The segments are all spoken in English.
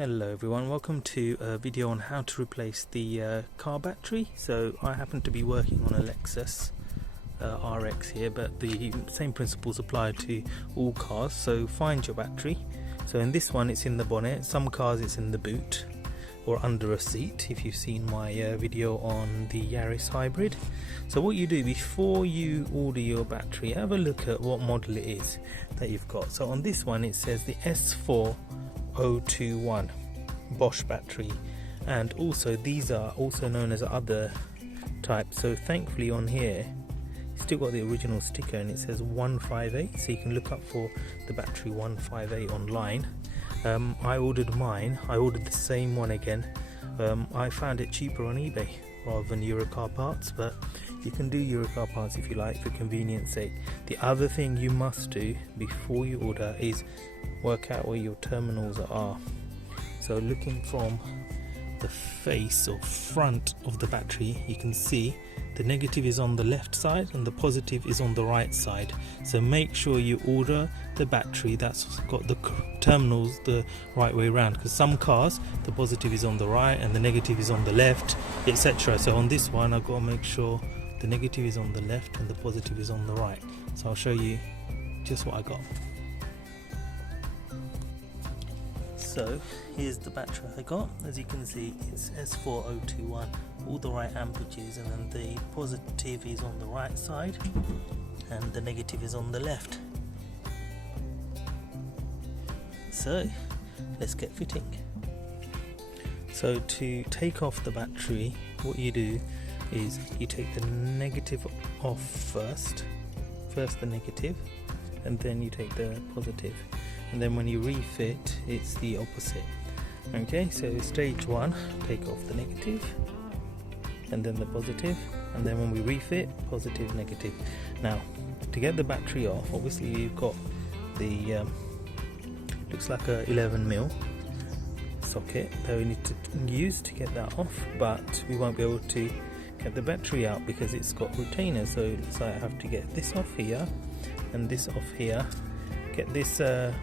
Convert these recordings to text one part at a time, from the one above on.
Hello everyone, welcome to a video on how to replace the car battery. So I happen to be working on a Lexus RX here, but the same principles apply to all cars. So find your battery. So in this one it's in the bonnet, some cars it's in the boot or under a seat, if you've seen my video on the Yaris hybrid. So what you do before you order your battery, have a look at what model it is that you've got. So on this one it says the S4021 Bosch battery, and also these are also known as other types. So thankfully on here it's still got the original sticker and it says 158, so you can look up for the battery 158 online. I ordered mine, I ordered the same one again. I found it cheaper on eBay rather than Eurocar parts, but you can do Eurocar parts if you like for convenience sake. The other thing you must do before you order is work out where your terminals are. So looking from the face or front of the battery, you can see the negative is on the left side and the positive is on the right side. So make sure you order the battery that's got the terminals the right way around, because some cars the positive is on the right and the negative is on the left, etc. So on this one I've got to make sure the negative is on the left and the positive is on the right. So I'll show you just what I got. So here's the battery I got. As you can see, it's S4021, all the right amperages, and then the positive is on the right side and the negative is on the left. So let's get fitting. So to take off the battery, what you do is you take the negative off first the negative, and then you take the positive, and then when you refit it's the opposite. Okay, so stage one, take off the negative and then the positive, and then when we refit, positive, negative. Now to get the battery off, obviously you've got the looks like a 11mm socket that we need to use to get that off, but we won't be able to get the battery out because it's got retainers. So it looks like I have to get this off here and this off here, get this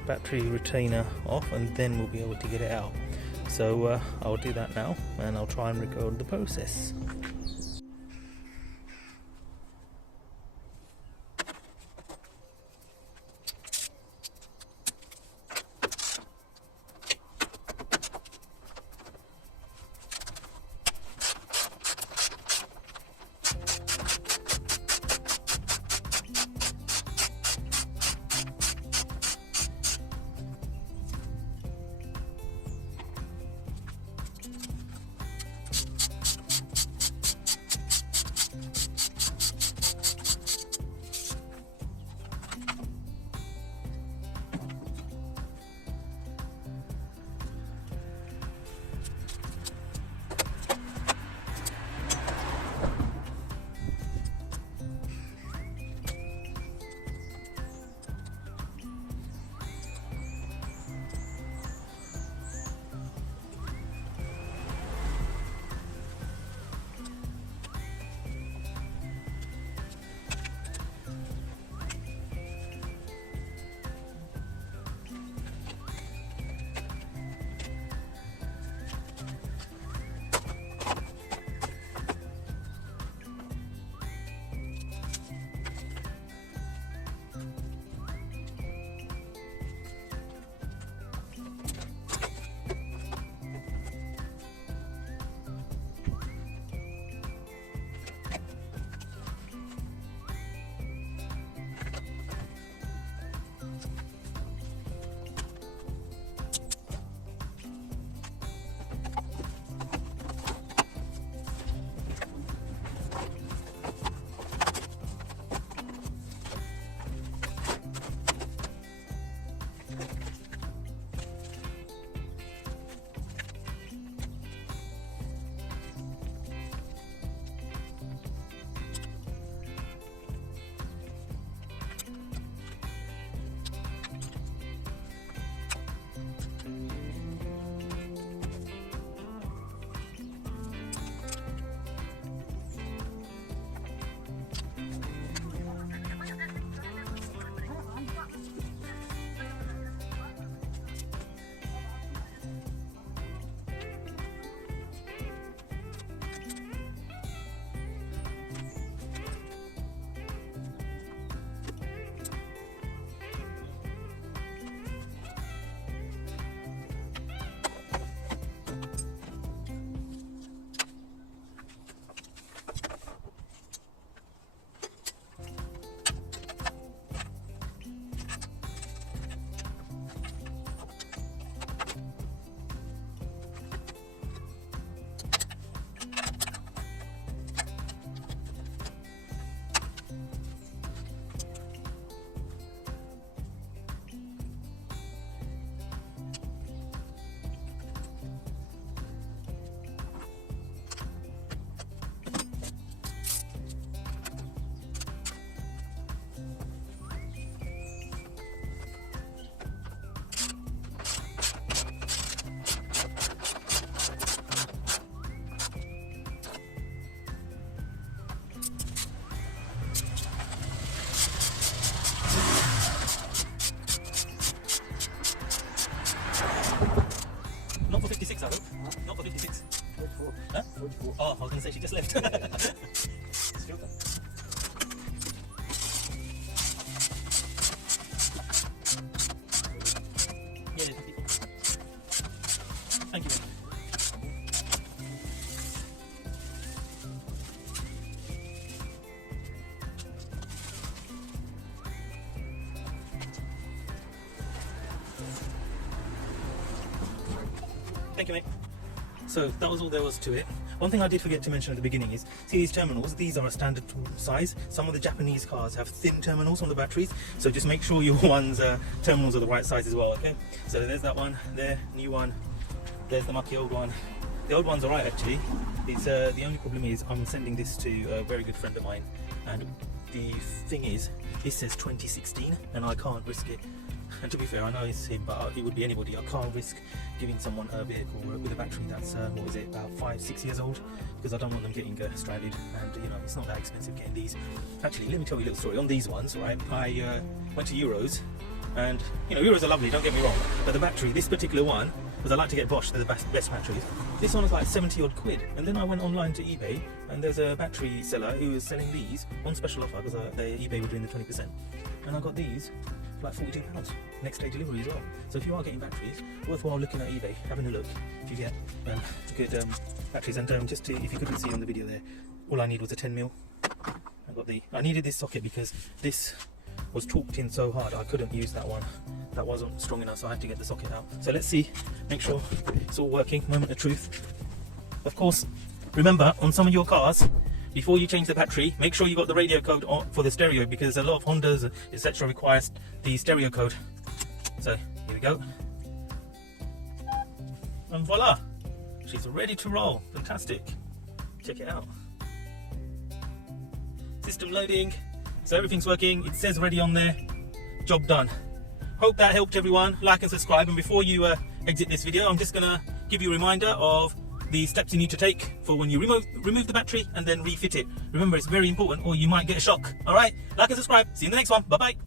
battery retainer off, and then we'll be able to get it out. So I'll do that now and I'll try and record the process. I hope. Not for 56. Huh? Oh, I was going to say she just left. Yeah, thank you. Thank you, mate. So that was all there was to it. One thing I did forget to mention at the beginning is, see these terminals, these are a standard size. Some of the Japanese cars have thin terminals on the batteries, so just make sure your one's terminals are the right size as well, okay? So there's that one, there, new one, there's the mucky old one. The old one's alright actually. It's the only problem is I'm sending this to a very good friend of mine, and the thing is, this says 2016 and I can't risk it. And to be fair, I know it's him, but it would be anybody. I can't risk giving someone a vehicle with a battery that's, what is it, about 5-6 years old, because I don't want them getting stranded, and you know, it's not that expensive getting these. Actually, let me tell you a little story on these ones, right? I went to Euros, and you know, Euros are lovely, don't get me wrong, but the battery, this particular one, because I like to get Bosch, they're the best batteries, this one was like 70 odd quid, and then I went online to eBay, and there's a battery seller who was selling these on special offer, because eBay were doing the 20%, and I got these for like £42, next day delivery as well. So if you are getting batteries, worthwhile looking at eBay, having a look if you get good batteries. And just to, if you couldn't see on the video there, all I need was a 10mm. I needed this socket because this was torqued in so hard I couldn't use that one. That wasn't strong enough, so I had to get the socket out. So let's see, make sure it's all working. Moment of truth. Of course, remember on some of your cars, before you change the battery, make sure you got the radio code on for the stereo, because a lot of Hondas, etc. requires the stereo code. So here we go, and voila, she's ready to roll. Fantastic. Check it out. System loading. So everything's working. It says ready on there. Job done. Hope that helped everyone. Like and subscribe. And before you exit this video, I'm just gonna give you a reminder of the steps you need to take for when you remove the battery and then refit it. Remember, it's very important or you might get a shock. Alright, like and subscribe. See you in the next one. Bye bye.